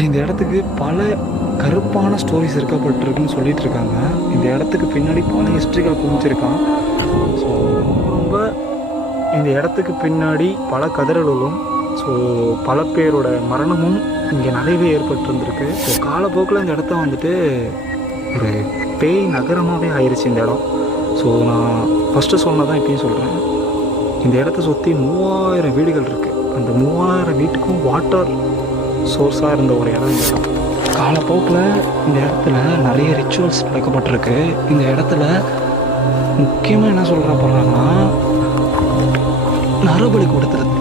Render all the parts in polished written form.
இந்த இடத்துக்கு பல கருப்பான ஸ்டோரிஸ் இருக்கப்பட்டிருக்குன்னு சொல்லிட்டு இருக்காங்க. இந்த இடத்துக்கு பின்னாடி பல ஹிஸ்ட்ரிகள் குமிச்சிருக்கான். ஸோ ரொம்ப இந்த இடத்துக்கு பின்னாடி பல கதறல்களும் ஸோ பல பேரோட மரணமும் இங்கே நிறையவே ஏற்பட்டுருந்துருக்கு. ஸோ காலப்போக்கில் இந்த இடத்த வந்துட்டு ஒரு பேய் நகரமாகவே ஆயிடுச்சு இந்த இடம். ஸோ நான் ஃபஸ்ட்டு சொன்னதான் இப்பயும் சொல்கிறேன். இந்த இடத்த சுற்றி 3000 வீடுகள் இருக்குது. அந்த 3000 வீட்டுக்கும் வாட்டர் சோர்ஸாக இருந்த ஒரு இடம் இந்த இடம். காலப்போக்கில் இந்த இடத்துல நிறைய ரிச்சுவல்ஸ் நடக்கப்பட்டிருக்கு. இந்த இடத்துல முக்கியமாக என்ன சொல்கிற போகிறாங்கன்னா நரபலி கொடுத்துருது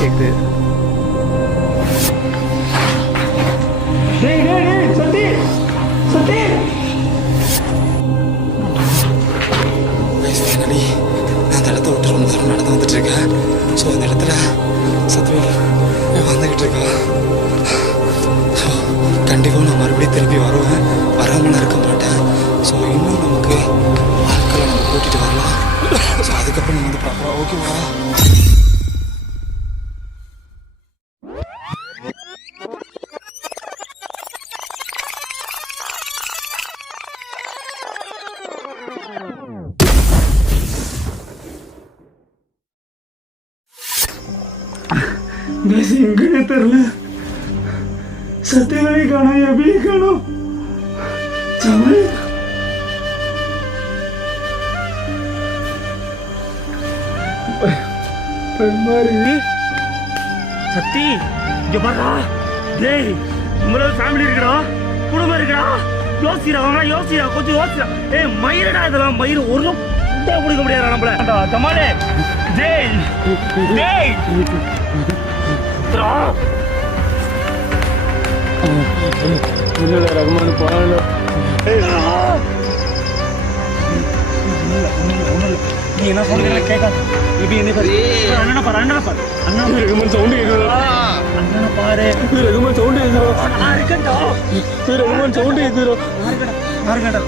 கேட்குது. நான் இந்த இடத்த விட்டு ரொம்ப தூரம் நடந்து வந்துட்டுருக்கேன். ஸோ இந்த இடத்துல சத்வேல் வந்துக்கிட்டு இருக்கேன். ஸோ கண்டிப்பாக நான் மறுபடியும் திரும்பி வருவேன், வராமல் இருக்க மாட்டேன். ஸோ இன்னும் நமக்கு ஆட்களை நம்ம கூட்டிகிட்டு வரலாம். ஸோ அதுக்கப்புறம் நம்ம வந்து ப்ராப்பராக ஓகேவா. எங்கன்னே தெரியல. சத்தியமே காணும், எப்படி காணும். சத்தி இங்க பாருடா. டேய் உங்களோட ஃபேமிலி இருக்குடா, குடும்பம் இருக்குடா. யோசிடா, யோசிடா, கொஞ்சம் யோசிடா. ஏய் மயிரடா, இதெல்லாம் மயிர் ஒரு புட்டா கொடுக்க முடியாதா நம்மள. ஜமாலே டேய் டேய் ரகுமான் போறாங்க. நீ என்ன சொல்றீங்க கேட்காது. இப்படி என்ன பாரு, அண்ணா பாரு, அண்ணா பாரு, அண்ணா ரகுமான் சவுண்ட் கேக்குதுடா. அண்ணா பாரு, ரகுமான் சவுண்ட் கேக்குதுடா. நான் இருக்கேன்டா. ரகுமான் சவுண்ட் கேக்குதுடா. நான் இருக்கேன்டா.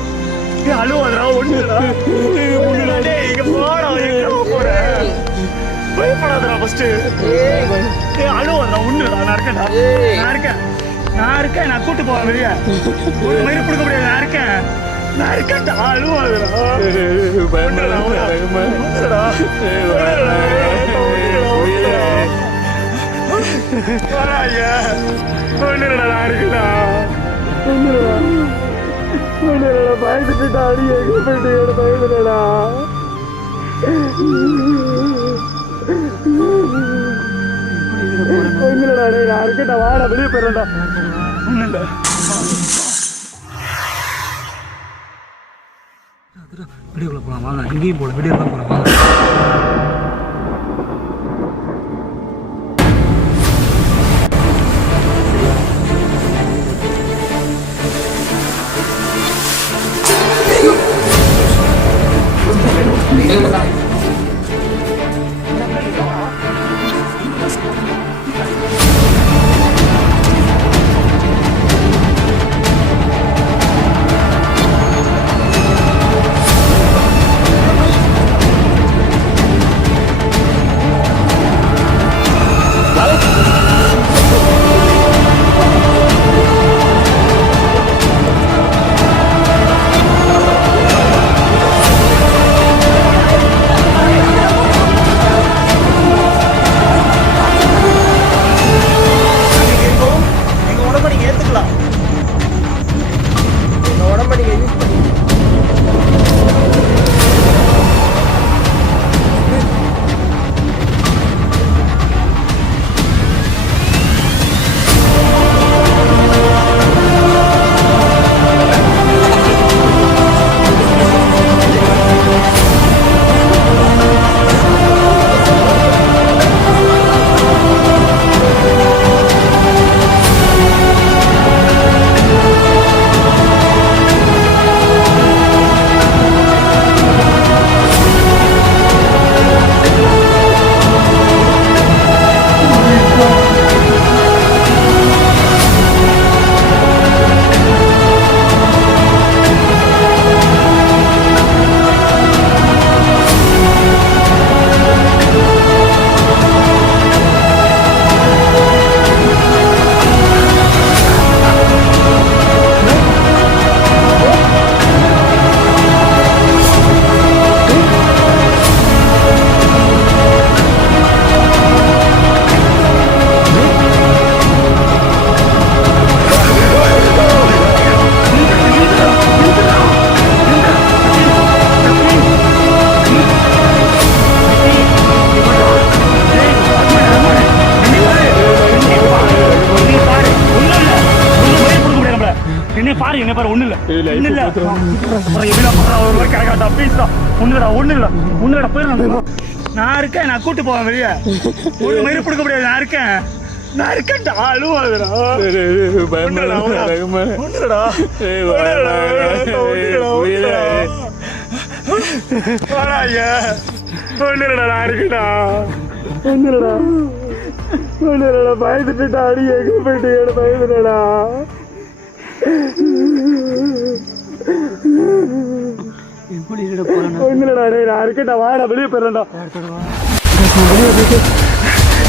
ஏ அழுவாதடா, ஒண்ணுடா. டேய் இங்க போடா, எங்க போற? பயப்படாதடா ஃபர்ஸ்ட். ஏய் அழுவாதடா, ஒண்ணுடா. நான் இருக்கேன்டா. நான் இருக்கேன். நான் கூட்டி போறேன் வெளிய. ஒரு மயிர் கொடுக்க முடியாது. நான் இருக்கேன்டா. அழுவாதடா. பயப்படாதடா. ஒண்ணுடா. வராயா. ஒண்ணுடா, நான் இருக்கேன்டா. ஒண்ணுடா, பயந்துட்டா. அடி எங்க போயிட்டு பயந்துடா. ஒண்ணுடா, நான் இருக்கேன்டா. வாடா, வெளியே போயிடா. ஒண்ணுடா. வீடியோக்குள்ள போலாம் வாங்க. எங்கேயும் போல வீடியோ தான் போலாம் வாங்க. என்ன பாரு ஒண்ணு இல்ல ஒண்ணு இல்ல எப்படிடா பாரு ஒரு மாதிரி கரெக்டா ப்ளீஸ்டா ஒண்ணுடா போயிடலாம் நான் இருக்கேன் நான் கூட்டு போவேன் வெளியே ஒரு மயிறு கொடுக்க முடியாது நான் இருக்கேன்டா அழுவாதுடா ஒண்ணுடா நான் இருக்கேன்டா ஒண்ணுடா பயந்துட்டா அடி எங்க போயிட்டு பயந்துடா ஒண்ணுடா நான் இருக்கேன்டா வாடா வெளியே போயிடறேன்டா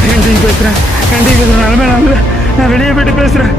வெளியே போயிட்டு பேசுறேன் நிலைமை நான் வெளியே போயிட்டு பேசுறேன்